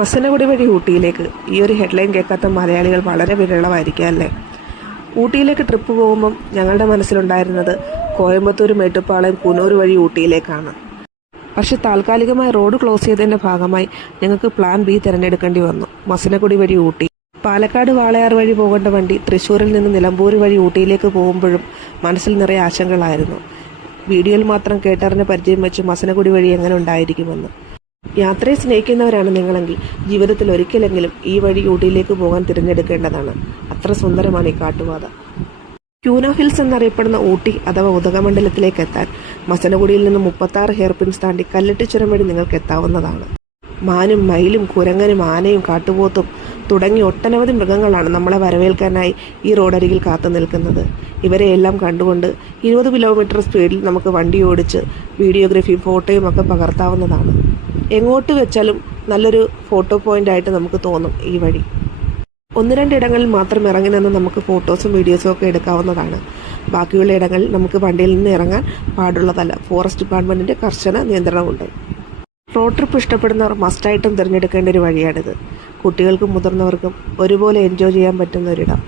മസനഗുഡി വഴി ഊട്ടിയിലേക്ക് ഈ ഒരു ഹെഡ്ലൈൻ കേൾക്കാത്ത മലയാളികൾ വളരെ വിരളമായിരിക്കും അല്ലേ. ഊട്ടിയിലേക്ക് ട്രിപ്പ് പോകുമ്പം ഞങ്ങളുടെ മനസ്സിലുണ്ടായിരുന്നത് കോയമ്പത്തൂർ, മേട്ടുപ്പാളയം, കുനൂർ വഴി ഊട്ടിയിലേക്കാണ്. പക്ഷെ താൽക്കാലികമായി റോഡ് ക്ലോസ് ചെയ്തതിൻ്റെ ഭാഗമായി ഞങ്ങൾക്ക് പ്ലാൻ ബി തിരഞ്ഞെടുക്കേണ്ടി വന്നു. മസനഗുഡി വഴി ഊട്ടി. പാലക്കാട് വാളയാർ വഴി പോകേണ്ട വണ്ടി തൃശ്ശൂരിൽ നിന്ന് നിലമ്പൂർ വഴി ഊട്ടിയിലേക്ക് പോകുമ്പോഴും മനസ്സിൽ നിറയെ ആശങ്കകളായിരുന്നു. വീഡിയോയിൽ മാത്രം കേട്ടറിഞ്ഞ പരിചയം വെച്ച് മസനഗുഡി വഴി എങ്ങനെ ഉണ്ടായിരിക്കുമെന്ന്. യാത്രയെ സ്നേഹിക്കുന്നവരാണ് നിങ്ങളെങ്കിൽ ജീവിതത്തിൽ ഒരിക്കലെങ്കിലും ഈ വഴി ഊട്ടിയിലേക്ക് പോകാൻ തിരഞ്ഞെടുക്കേണ്ടതാണ്. അത്ര സുന്ദരമാണ് ഈ കാട്ടുപാത. ക്യൂനോ ഹിൽസ് എന്നറിയപ്പെടുന്ന ഊട്ടി അഥവാ ഉദകമണ്ഡലത്തിലേക്ക് എത്താൻ മസനഗുഡിയിൽ നിന്ന് 36 ഹെയർ പിൻസ് താണ്ടി കല്ലിട്ട് ചുരം വഴി നിങ്ങൾക്ക് എത്താവുന്നതാണ്. മാനും മയിലും കുരങ്ങനും ആനയും കാട്ടുപോത്തും തുടങ്ങി ഒട്ടനവധി മൃഗങ്ങളാണ് നമ്മളെ വരവേൽക്കാനായി ഈ റോഡരികിൽ കാത്തു നിൽക്കുന്നത്. ഇവരെയെല്ലാം കണ്ടുകൊണ്ട് 20 കിലോമീറ്റർ സ്പീഡിൽ നമുക്ക് വണ്ടി ഓടിച്ച് വീഡിയോഗ്രാഫിയും ഫോട്ടോയും ഒക്കെ പകർത്താവുന്നതാണ്. എങ്ങോട്ട് വെച്ചാലും നല്ലൊരു ഫോട്ടോ പോയിന്റ് ആയിട്ട് നമുക്ക് തോന്നും ഈ വഴി. 1-2 ഇടങ്ങളിൽ മാത്രം ഇറങ്ങി നിന്ന് നമുക്ക് ഫോട്ടോസും വീഡിയോസും ഒക്കെ എടുക്കാവുന്നതാണ്. ബാക്കിയുള്ള ഇടങ്ങളിൽ നമുക്ക് വണ്ടിയിൽ നിന്ന് ഇറങ്ങാൻ പാടുള്ളതല്ല. ഫോറസ്റ്റ് ഡിപ്പാർട്ട്മെൻറ്റിൻ്റെ കർശന നിയന്ത്രണമുണ്ട്. റോഡ് ട്രിപ്പ് ഇഷ്ടപ്പെടുന്നവർ മസ്റ്റായിട്ടും തിരഞ്ഞെടുക്കേണ്ട ഒരു വഴിയാണിത്. കുട്ടികൾക്കും മുതിർന്നവർക്കും ഒരുപോലെ എൻജോയ് ചെയ്യാൻ പറ്റുന്ന ഒരിടം.